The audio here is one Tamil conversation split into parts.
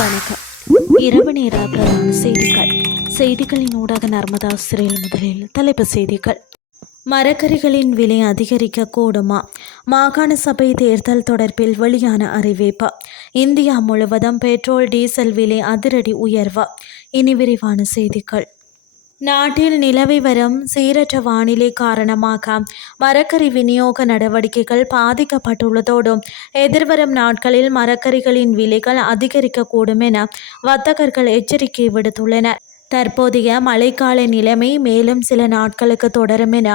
வணக்கம். இரவு நேர பிரதான செய்திகளின் ஊடாக நர்மதா சிறையில் முதலில் தலைப்புச் செய்திகள். மரக்கறிகளின் விலை அதிகரிக்க கூடுமா? மாகாண சபை தேர்தல் தொடர்பில் வெளியான அறிவிப்பு. இந்தியா முழுவதும் பெட்ரோல் டீசல் விலை அதிரடி உயர்வு. இனி விரிவான செய்திகள். நாட்டில் நிலவி வரும் சீரற்ற வானிலை காரணமாக மரக்கறி விநியோக நடவடிக்கைகள் பாதிக்கப்பட்டுள்ளதோடு எதிர்வரும் நாட்களில் மரக்கறிகளின் விலைகள் அதிகரிக்கக்கூடும் என வர்த்தகர்கள் எச்சரிக்கை விடுத்துள்ளனர். தற்போதைய மழைக்கால நிலைமை மேலும் சில நாட்களுக்கு தொடரும் என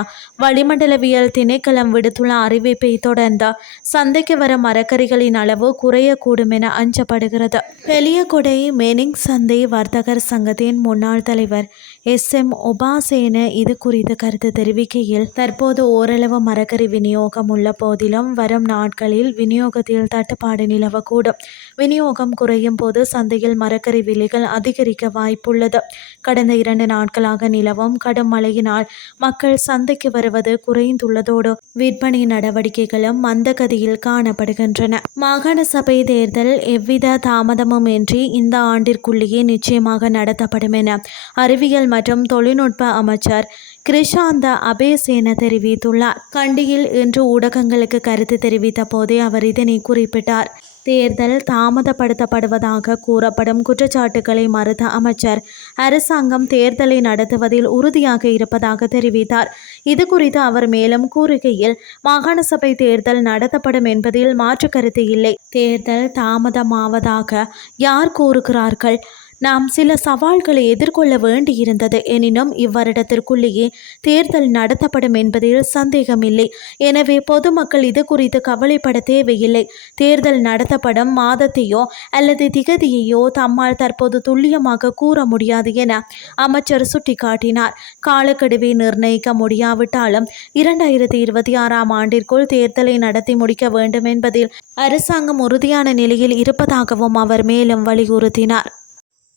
வளிமண்டலவியல் திணைக்களம் விடுத்துள்ள அறிவிப்பை தொடர்ந்து சந்தைக்கு வரும் மரக்கறிகளின் அளவு குறையக்கூடும் என அஞ்சப்படுகிறது. பெலியகொடை மெனிங் சந்தை வர்த்தகர் சங்கத்தின் முன்னாள் தலைவர் SM உபாசேன இது குறித்து கருத்து தெரிவிக்கையில், தற்போது ஓரளவு மரக்கறி விநியோகம் உள்ள போதிலும் வரும் நாட்களில் விநியோகத்தில் தட்டுப்பாடு நிலவக்கூடும். விநியோகம் குறையும் போது சந்தையில் மரக்கறி விலைகள் அதிகரிக்க வாய்ப்புள்ளது. கடந்த 2 நாட்களாக நிலவும் கடும் மழையினால் மக்கள் சந்தைக்கு வருவது குறைந்துள்ளதோடு விற்பனை நடவடிக்கைகளும் மந்தகதியில் காணப்படுகின்றன. மாகாண சபை தேர்தல் எவ்வித தாமதமும் இன்றி இந்த ஆண்டிற்குள்ளேயே நிச்சயமாக நடத்தப்படும் என அறிவியல் மற்றும் தொழில்நுட்ப அமைச்சர் கிருஷாந்த அபேசேன தெரிவித்துள்ளார். கண்டியில் இன்று ஊடகங்களுக்கு கருத்து தெரிவித்த போதே அவர் இதனை குறிப்பிட்டார். தேர்தல் தாமதப்படுத்தப்படுவதாக கூறப்படும் குற்றச்சாட்டுகளை மறுத்த அமைச்சர், அரசாங்கம் தேர்தலை நடத்துவதில் உறுதியாக இருப்பதாக தெரிவித்தார். இது குறித்து அவர் மேலும் கூறுகையில், மாகாண சபை தேர்தல் நடத்தப்படும் என்பதில் மாற்று கருத்து இல்லை. தேர்தல் தாமதமாவதாக யார் கூறுகிறார்கள்? நாம் சில சவால்களை எதிர்கொள்ள வேண்டியிருந்தது. எனினும் இவ்வருடத்திற்குள்ளேயே தேர்தல் நடத்தப்படும் என்பதில் சந்தேகமில்லை. எனவே பொதுமக்கள் இது குறித்து கவலைப்பட தேவையில்லை. தேர்தல் நடத்தப்படும் மாதத்தையோ அல்லது திகதியையோ தம்மால் தற்போது துல்லியமாக கூற முடியாது என அமைச்சர் சுட்டிக்காட்டினார். காலக்கெடுவை நிர்ணயிக்க முடியாவிட்டாலும் 2026ஆம் ஆண்டிற்குள் தேர்தலை நடத்தி முடிக்க வேண்டும் என்பதில் அரசாங்கம் உறுதியான நிலையில் இருப்பதாகவும் அவர் மேலும் வலியுறுத்தினார்.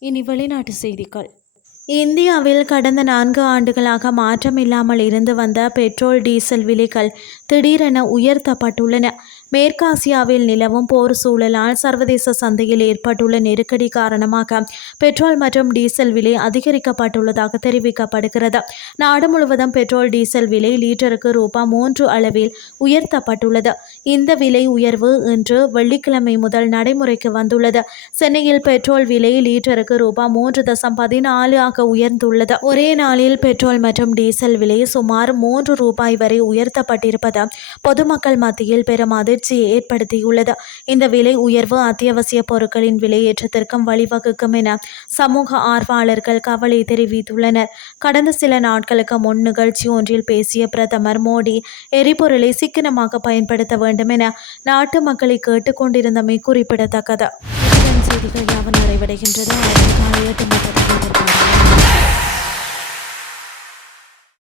இனி வெளிநாட்டு செய்திகள். இந்தியாவில் கடந்த 4 ஆண்டுகளாக மாற்றமில்லாமல் இருந்து வந்த பெட்ரோல் டீசல் விலைகள் திடீரென உயர்த்தப்பட்டுள்ளன. மேற்காசியாவில் நிலவும் போர் சூழலால் சர்வதேச சந்தையில் ஏற்பட்டுள்ள நெருக்கடி காரணமாக பெட்ரோல் மற்றும் டீசல் விலை அதிகரிக்கப்பட்டுள்ளதாக தெரிவிக்கப்படுகிறது. நாடு முழுவதும் பெட்ரோல் டீசல் விலை லீட்டருக்கு ரூ.3 அளவில் உயர்த்தப்பட்டுள்ளது. இந்த விலை உயர்வு இன்று வெள்ளிக்கிழமை முதல் நடைமுறைக்கு வந்துள்ளது. சென்னையில் பெட்ரோல் விலை லீட்டருக்கு ரூ.3.14 ஆக உயர்ந்துள்ளது. ஒரே நாளில் பெட்ரோல் மற்றும் டீசல் விலை சுமார் ரூ.3 வரை உயர்த்தப்பட்டிருப்பது பொதுமக்கள் மத்தியில் பெரும் அதிர்ச்சியை ஏற்படுத்தியுள்ளது. இந்த விலை உயர்வு அத்தியாவசிய பொருட்களின் விலையேற்றத்திற்கும் வழிவகுக்கும் என சமூக ஆர்வலர்கள் கவலை தெரிவித்துள்ளனர். கடந்த சில நாட்களுக்கு முன் நிகழ்ச்சி ஒன்றில் பேசிய பிரதமர் மோடி எரிபொருளை சிக்கனமாக பயன்படுத்த வேண்டும் என நாட்டு மக்களை கேட்டுக்கொண்டிருந்தமை குறிப்பிடத்தக்கது. செய்திகள் யாவும் நிறைவடைகின்றது.